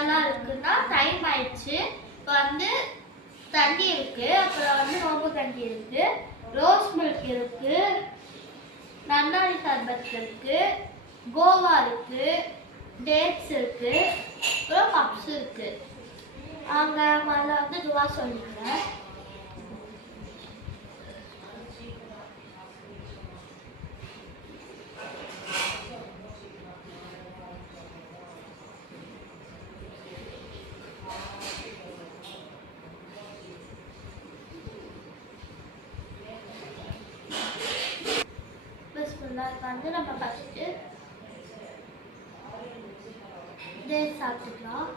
என்னெல்லாம் இருக்குன்னா டைம் ஆயிடுச்சு. இப்போ வந்து தண்ணி இருக்கு, அப்புறம் வந்து நோம்பு தண்ணி இருக்கு, ரோஸ் மில்க் இருக்கு, நன்னாரி சர்பத் இருக்கு, கோவா இருக்கு, டேட்ஸ் இருக்கு, அப்புறம் பப்ஸ் இருக்கு. அவங்க முதல்ல வந்து துவா சொல்லுங்க. வந்து நம்ம ஃபஸ்ட்டு டேட் சாப்பிட்டுக்கலாம்.